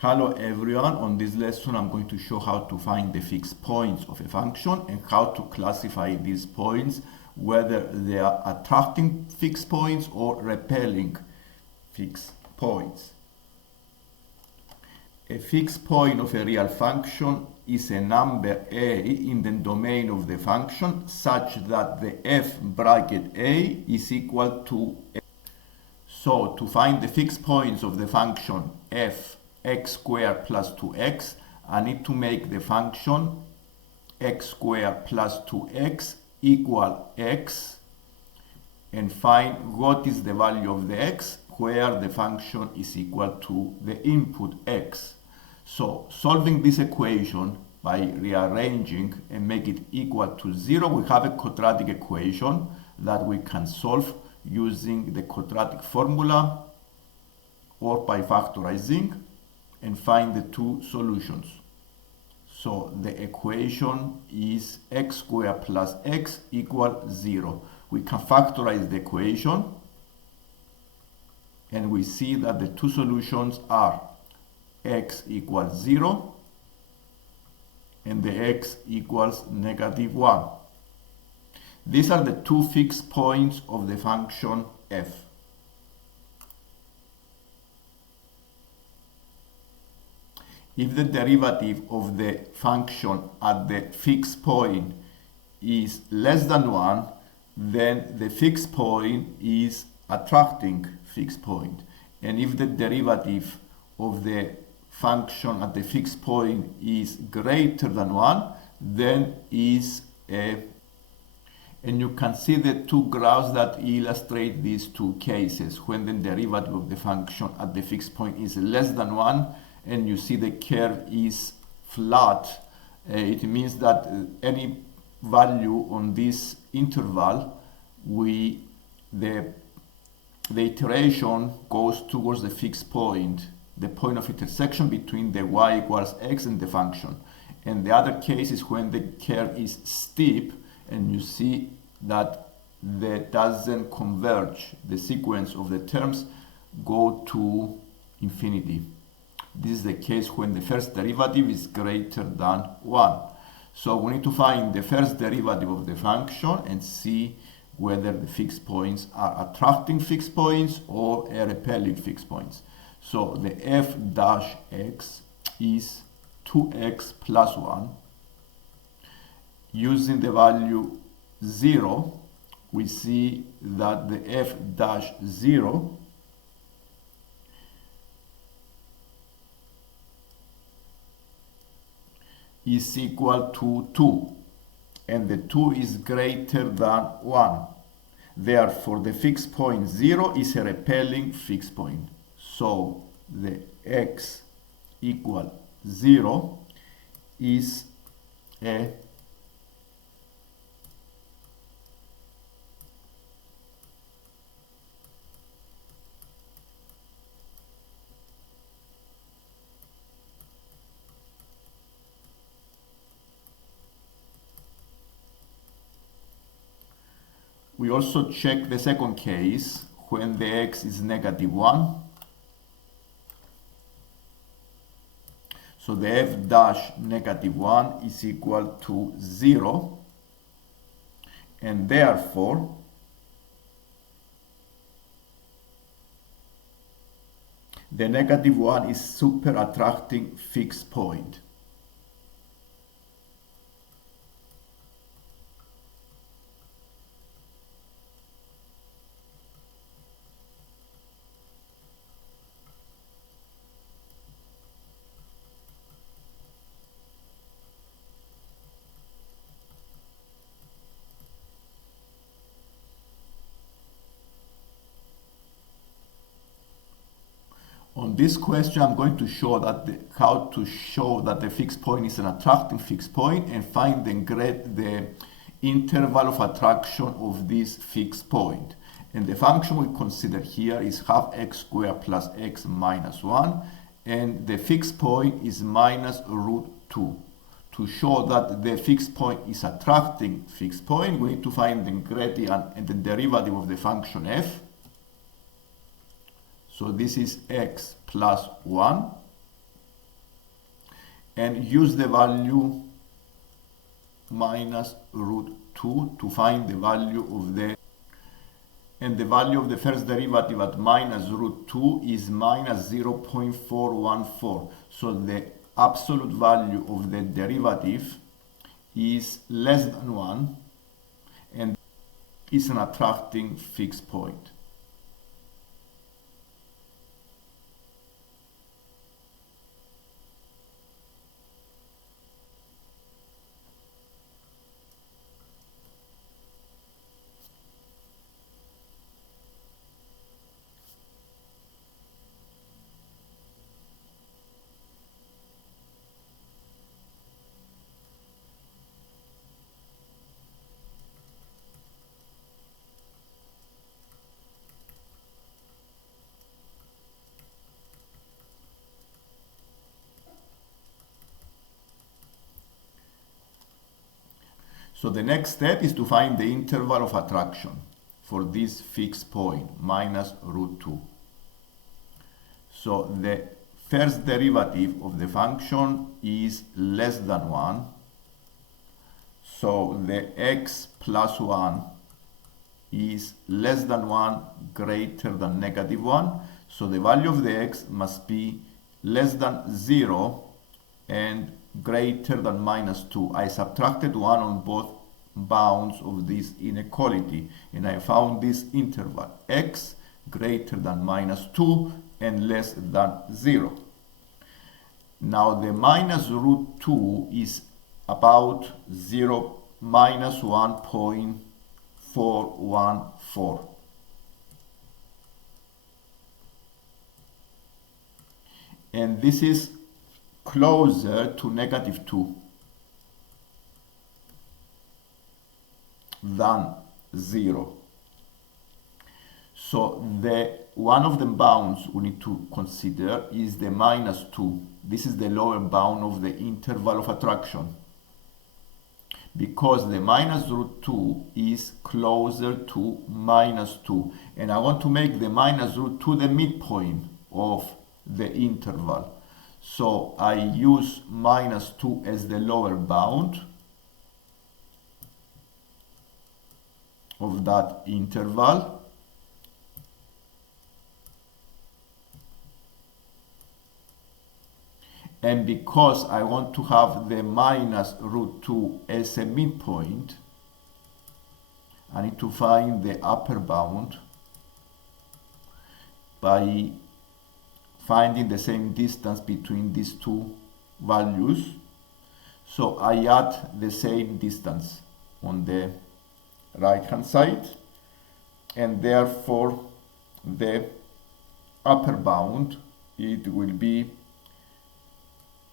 Hello everyone, on this lesson I'm going to show how to find the fixed points of a function and how to classify these points, whether they are attracting fixed points or repelling fixed points. A fixed point of a real function is a number a in the domain of the function such that the f bracket a is equal to a. So to find the fixed points of the function f x squared plus 2x, I need to make the function x squared plus 2x equal x and find what is the value of the x where the function is equal to the input x. So solving this equation by rearranging and make it equal to 0, we have a quadratic equation that we can solve using the quadratic formula or by factorizing and find the two solutions. So the equation is x squared plus x equal 0. We can factorize the equation and we see that the two solutions are x equals 0 and the x equals -1. These are the two fixed points of the function f. If the derivative of the function at the fixed point is less than 1, then the fixed point is attracting fixed point. And if the derivative of the function at the fixed point is greater than 1, then is a. And you can see the two graphs that illustrate these two cases. When the derivative of the function at the fixed point is less than 1, and you see the curve is flat, it means that any value on this interval, the iteration goes towards the fixed point, the point of intersection between the y equals x and the function. And the other case is when the curve is steep and you see that that doesn't converge, the sequence of the terms go to infinity. This is the case when the first derivative is greater than 1. So we need to find the first derivative of the function and see whether the fixed points are attracting fixed points or repelling fixed points. So the f dash x is 2x plus 1. Using the value 0, we see that the f dash 0 is equal to 2, and the 2 is greater than 1. Therefore, the fixed point 0 is a repelling fixed point. So the x equal 0 is a We also check the second case when the x is -1. So the f dash -1 is equal to 0, and therefore the -1 is super attracting fixed point. On this question, I'm going to show that how to show that the fixed point is an attracting fixed point and find the interval of attraction of this fixed point. And the function we consider here is half x squared plus x minus 1, and the fixed point is minus root 2. To show that the fixed point is attracting fixed point, we need to find the gradient and the derivative of the function f. So this is x plus 1 and use the value minus root 2 to find the value of the, and the value of the first derivative at minus root 2 is minus 0.414. So the absolute value of the derivative is less than 1 and is an attracting fixed point. So the next step is to find the interval of attraction for this fixed point, minus root 2. So the first derivative of the function is less than 1. So the x plus 1 is less than 1, greater than negative 1. So the value of the x must be less than 0 and greater than minus 2. I subtracted 1 on both bounds of this inequality and I found this interval, x greater than minus 2 and less than 0. Now the minus root 2 is about 0 minus 1.414. And this is closer to negative 2 than 0. So the one of the bounds we need to consider is the minus 2. This is the lower bound of the interval of attraction, because the minus root 2 is closer to minus 2. And I want to make the minus root 2 the midpoint of the interval. So I use minus 2 as the lower bound of that interval. And because I want to have the minus root 2 as a midpoint, I need to find the upper bound by finding the same distance between these two values. So I add the same distance on the right hand side, and therefore the upper bound, it will be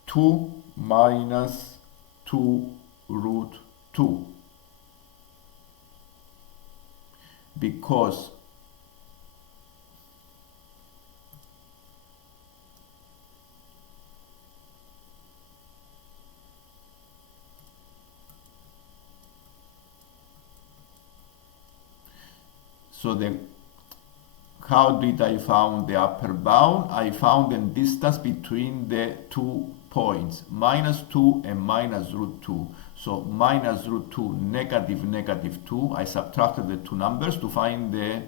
2 minus 2 root 2, because how did I found the upper bound? I found the distance between the 2 points, minus 2 and minus root 2. So minus root 2, negative, negative 2. I subtracted the two numbers to find the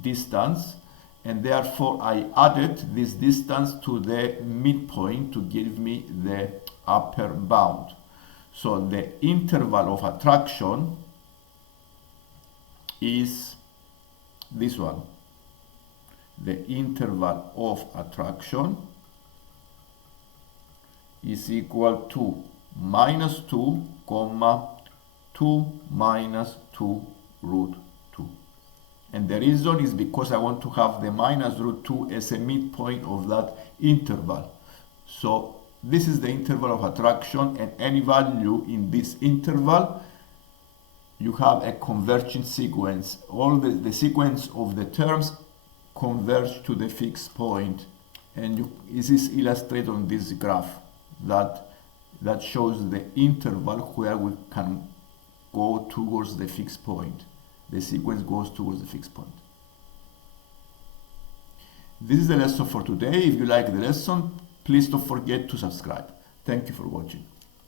distance, and therefore I added this distance to the midpoint to give me the upper bound. So the interval of attraction is this one. The interval of attraction is equal to minus 2, comma 2 minus 2 root 2. And the reason is because I want to have the minus root 2 as a midpoint of that interval. So this is the interval of attraction, and any value in this interval, you have a converging sequence. All the sequence of the terms converge to the fixed point, and this is illustrated on this graph that shows the interval where we can go towards the fixed point. The sequence goes towards the fixed point. This is the lesson for today. If you like the lesson, please don't forget to subscribe. Thank you for watching.